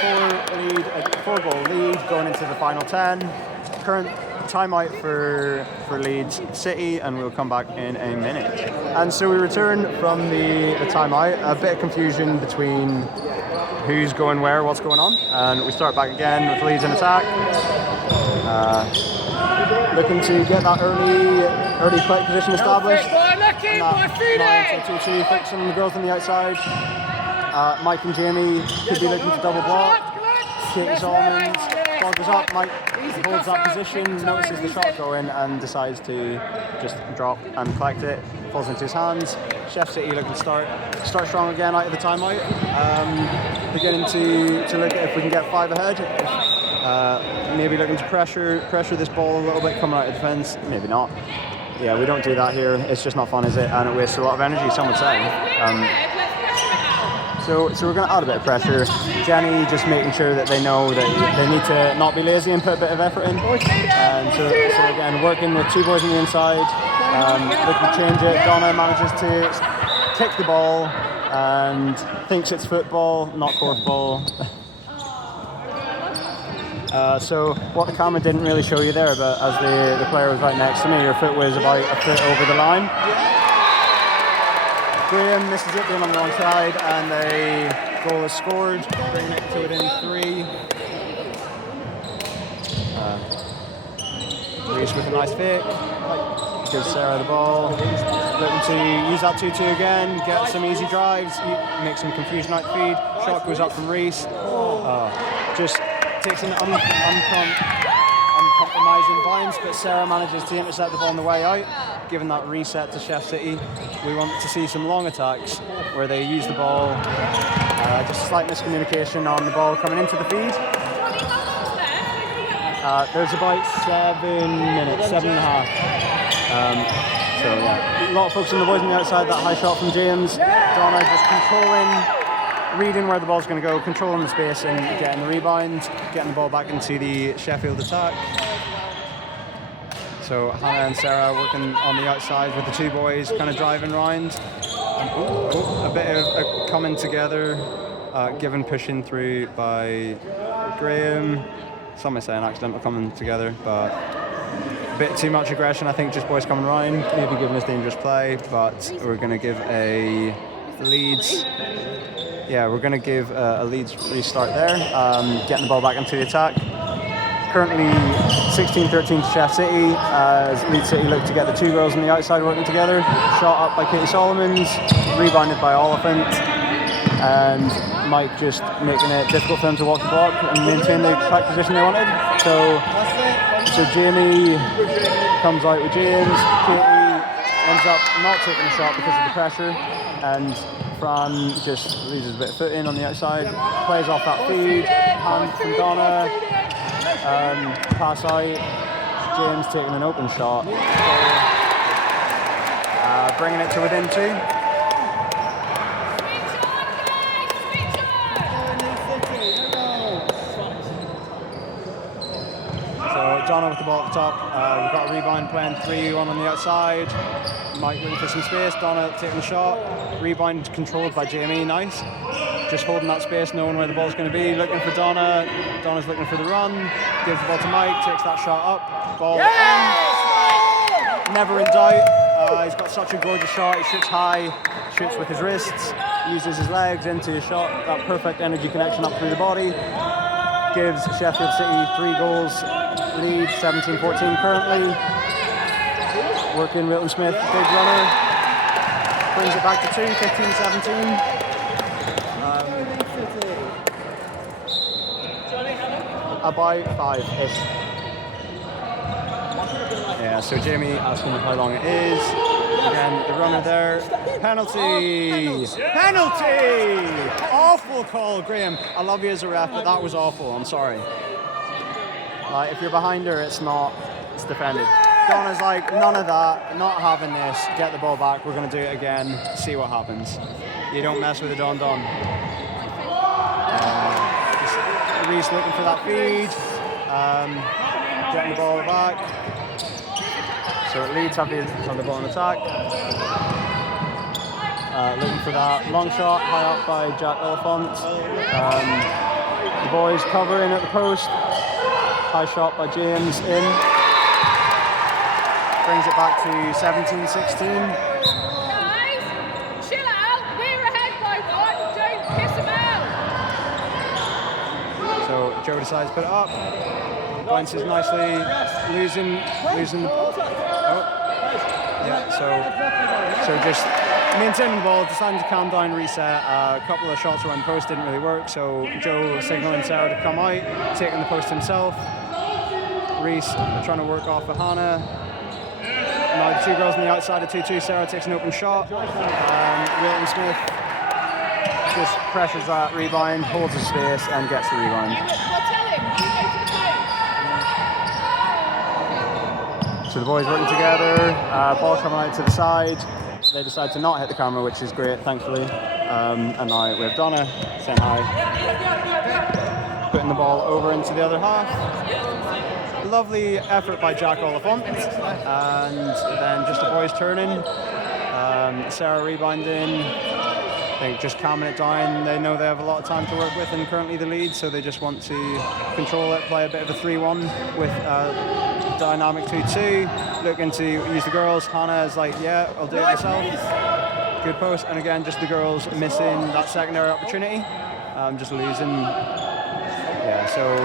4-goal lead going into the final 10. Current timeout for Leeds City, and we'll come back in a minute. And so we return from the timeout. A bit of confusion between who's going where, what's going on, and we start back again with Leeds in attack. Looking to get that early play position established. And 2-2 fixing the girls on the outside. Mike and Jamie could be looking to double block. Katie Solomon goes up, Mike holds that position, notices the shot going and decides to just drop and collect it. Falls into his hands. Sheffield City looking to start strong again out of the timeout. Beginning to look at if we can get 5 ahead. Maybe looking to pressure this ball a little bit coming out of defence. Maybe not. Yeah, we don't do that here. It's just not fun, is it? And it wastes a lot of energy, some would say. So we're going to add a bit of pressure. Jenny just making sure that they know that they need to not be lazy and put a bit of effort in. And so again, working with 2 boys on the inside, looking to change it. Donna manages to kick the ball and thinks it's football, not korfball. So what the camera didn't really show you there, but as the player was right next to me, your foot was about a foot over the line. Graham misses it being on the wrong side, and a goal is scored, bringing it to within 3. Reese with a nice fake, gives Sarah the ball, looking to use that 2-2 again, get some easy drives, make some confusion out the feed. Shot goes up from Reese, just takes an uncompromising bounce, but Sarah manages to intercept the ball on the way out. Given that reset to Sheffield City, we want to see some long attacks where they use the ball. Just a slight miscommunication on the ball coming into the feed. There's about 7 minutes, 7.5. So yeah, a lot of focus on the boys on the outside. That high shot from James. Donna just controlling, reading where the ball's going to go, controlling the space and getting the rebound, getting the ball back into the Sheffield attack. So Hannah and Sarah working on the outside with the 2 boys, kind of driving round. A bit of a coming together, given pushing through by Graham. Some may say an accidental coming together, but a bit too much aggression. I think just boys coming round, maybe giving us dangerous play, but we're going to give a Leeds. Yeah, we're going to give a Leeds restart there, getting the ball back into the attack. Currently 16-13 to Sheffield City as Leeds City look to get the 2 girls on the outside working together. Shot up by Katie Solomons, rebounded by Oliphant, and Mike just making it difficult for them to walk the block and maintain the correct position they wanted. So Jamie comes out with James, Katie ends up not taking a shot because of the pressure, and Fran just loses a bit of foot in on the outside, plays off that feed, hand from Donna. Pass out, James taking an open shot, bringing it to within 2. So Donna with the ball at the top, we've got a rebound playing 3-1 on the outside. Mike looking for some space, Donna taking the shot, rebound controlled by Jamie, nice. Just holding that space, knowing where the ball's going to be, looking for Donna. Donna's looking for the run, gives the ball to Mike, takes that shot up, ball in. Never in doubt. He's got such a gorgeous shot. He shoots high, shoots with his wrists, uses his legs into his shot. That perfect energy connection up through the body. Gives Sheffield City 3 goals, lead 17-14 currently. Working Wilton Smith, big runner. Brings it back to 2, 15-17. About 5-ish. Yeah, so Jamie asking how long it is. Again, the runner there. Penalty! Penalty! Awful call, Graham. I love you as a ref, but that was awful. I'm sorry. Like, if you're behind her, it's not. It's defended. Donna's like, none of that. Not having this. Get the ball back. We're going to do it again. See what happens. You don't mess with a Don. Reese looking for that feed. Getting the ball back. So Leeds have the ball on attack. Looking for that long shot, high up by Jack Oliphant. The boys covering at the post. High shot by James in. Brings it back to 17-16. Guys, chill out. We're ahead by 1. Don't piss them out. So Joe decides to put it up. Bounces nicely, losing the ball. Yeah, so just maintaining the ball, deciding to calm down, reset. A couple of shots around the post didn't really work, so Joe signaling Sarah to come out, taking the post himself. Reese trying to work off of Hannah. Now the two girls on the outside of 2-2. Sarah takes an open shot. Wilton Smith just pressures that rebound, holds his space, and gets the rebound. So the boys working together, ball coming out to the side. They decide to not hit the camera, which is great, thankfully. And now we have Donna saying hi, putting the ball over into the other half. Lovely effort by Jack Oliphant. And then just the boys turning. Sarah rebounding. They just calming it down. They know they have a lot of time to work with and currently the lead, so they just want to control it, play a bit of a 3-1 with dynamic 2-2. Looking to use the girls. Hannah is like, yeah, I'll do it myself. Good post, and again, just the girls missing that secondary opportunity. Just losing. Yeah, so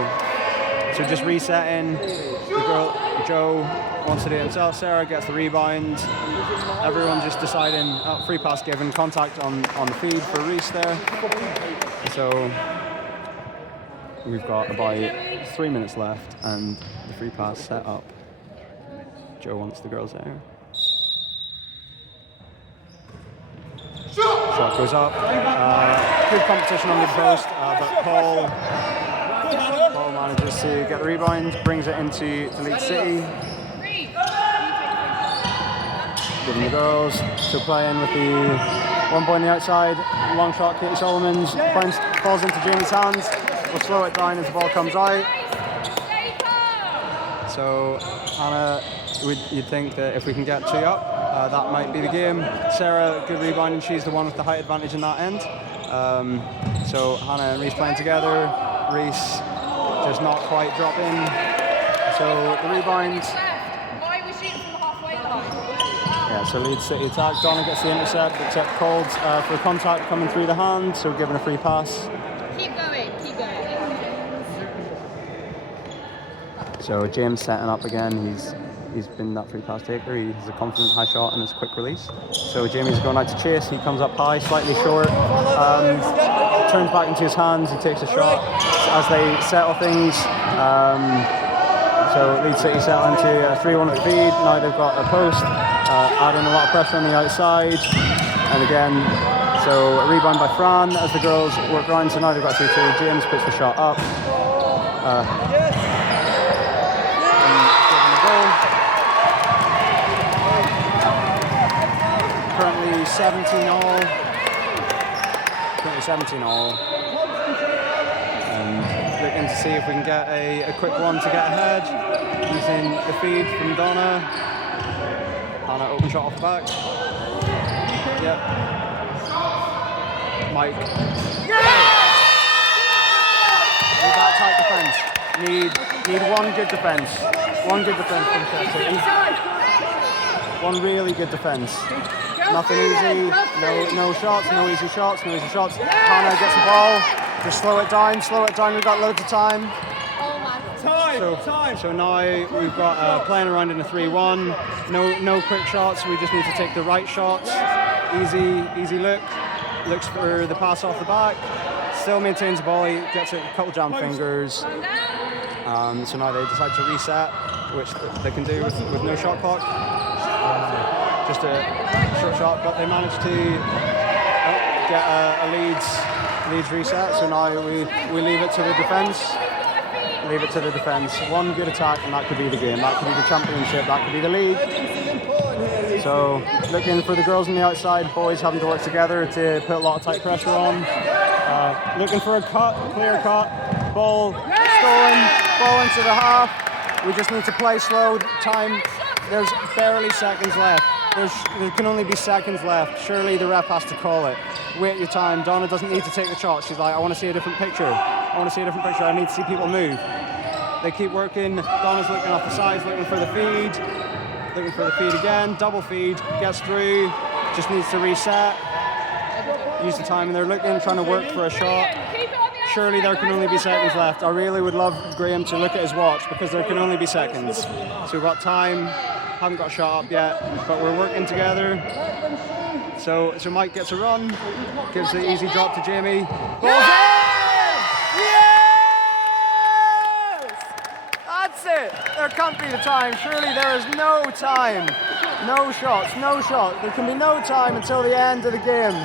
just resetting. The girl, Joe, wants to do it himself. Sarah gets the rebound. Everyone just deciding, free pass given, contact on the feed for Reese there. So we've got about 3 minutes left and the free pass set up. Joe wants the girls there. Shot goes up. Good competition on the post, but Paul manages to get the rebound, brings it into the Leeds City. Giving the girls to play in with the one boy on the outside. Long shot, Katie Solomon's. Bounce falls into Jamie's hands. We'll slow it down as the ball comes out. So Hannah, you'd think that if we can get 2 up, that might be the game. Sarah, good rebound, and she's the one with the height advantage in that end. So Hannah and Reese playing together. Reese just not quite dropping. So the rebound. Yeah, so Leeds City attack. Donna gets the intercept, except called for contact coming through the hand, so given a free pass. Keep going, keep going. So James setting up again. He's been that free pass taker. He has a confident high shot and his quick release. So Jamie's going out to chase. He comes up high, slightly short. Turns back into his hands. He takes a shot as they settle things. So Leeds City settle into a 3-1 at the feed. Now they've got a post, adding a lot of pressure on the outside. And again, so a rebound by Fran as the girls work around. So now they've got 2-2. James puts the shot up. And giving the goal. Currently 17-all. And looking to see if we can get a quick one to get ahead. Using the feed from Donna. Hannah open shot off the back. Yep. Mike. Need that tight defense. Need one good defense. One good defense from Sheffield. One really good defense. Nothing easy. No shots. No easy shots. Hannah gets the ball. Just slow it down. We've got loads of time. So now we've got playing around in a 3-1. No quick shots. We just need to take the right shots. Easy look. looks for the pass off the back, still maintains the ball, he gets it a couple jam fingers. So now they decide to reset, which they can do with no shot clock. Just a short shot, but they managed to get a Leeds reset. So now we leave it to the defence. Leave it to the defence. One good attack, and that could be the game. That could be the championship. That could be the league. So looking for the girls on the outside, boys having to work together to put a lot of tight pressure on. Looking for a clear cut. Ball stolen. Ball into the half. We just need to play slow. Time. There's barely seconds left. There can only be seconds left. Surely the ref has to call it. Wait your time. Donna doesn't need to take the shot. She's like, I want to see a different picture. I want to see a different picture. I need to see people move. They keep working. Donna's looking off the sides, looking for the feed. Looking for the feed again. Double feed. Gets through. Just needs to reset. Use the time. And they're looking, trying to work for a shot. Surely there can only be seconds left. I really would love Graham to look at his watch because there can only be seconds. So we've got time. Haven't got a shot up yet, but we're working together. So Mike gets a run, gives the easy drop to Jamie. Ball's in! Yes! That's it! There can't be the time. Surely there is no time. No shots, no shot. There can be no time until the end of the game.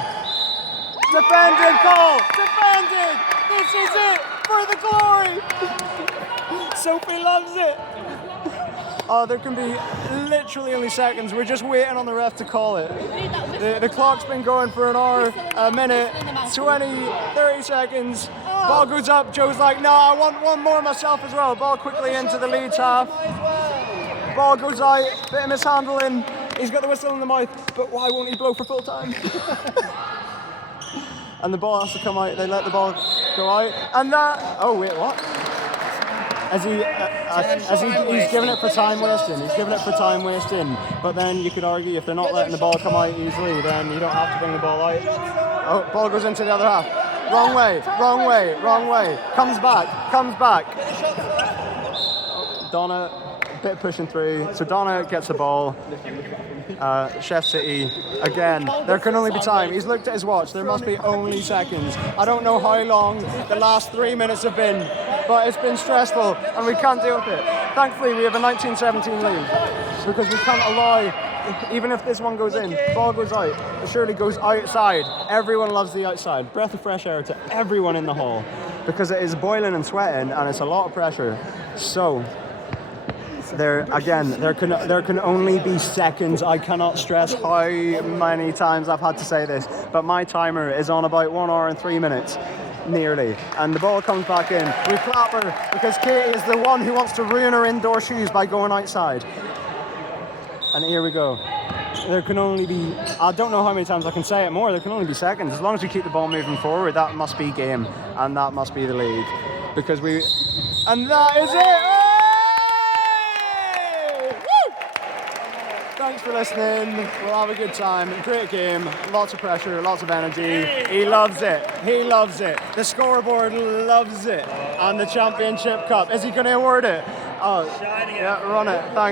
Defended goal! Defended! This is it for the glory! Sophie loves it! Oh, there can be literally only seconds. We're just waiting on the ref to call it. The clock's been going for an hour, a minute, 20, 30 seconds. Ball goes up. Joe's like, no, I want one more myself as well. Ball quickly into the Leeds half. Ball goes out, bit of mishandling. He's got the whistle in the mouth, but why won't he blow for full time? And the ball has to come out. They let the ball go out. And that, oh wait, what? He's given it for time wasting. He's given it for time wasting. But then you could argue if they're not letting the ball come out easily, then you don't have to bring the ball out. Oh, ball goes into the other half. Wrong way, wrong way, wrong way. Comes back. Donna, a bit pushing through. So Donna gets the ball. Chef City, again, there can only be time. He's looked at his watch. There must be only seconds. I don't know how long the last 3 minutes have been, but it's been stressful and we can't deal with it. Thankfully, we have a 19-17 lead because we can't allow, even if this one goes in, ball goes out, it surely goes outside. Everyone loves the outside. Breath of fresh air to everyone in the hall because it is boiling and sweating and it's a lot of pressure. So, there can only be seconds. I cannot stress how many times I've had to say this, but my timer is on about 1 hour and 3 minutes, nearly. And the ball comes back in. We clap her because Katie is the one who wants to ruin her indoor shoes by going outside. And here we go. There can only be, I don't know how many times I can say it more, there can only be seconds. As long as we keep the ball moving forward, that must be game, and that must be the league. And that is it! Thanks for listening. We'll have a good time. Great game. Lots of pressure, lots of energy. He loves it. He loves it. The scoreboard loves it. And the championship cup. Is he going to award it? Oh, yeah, run it. Thanks.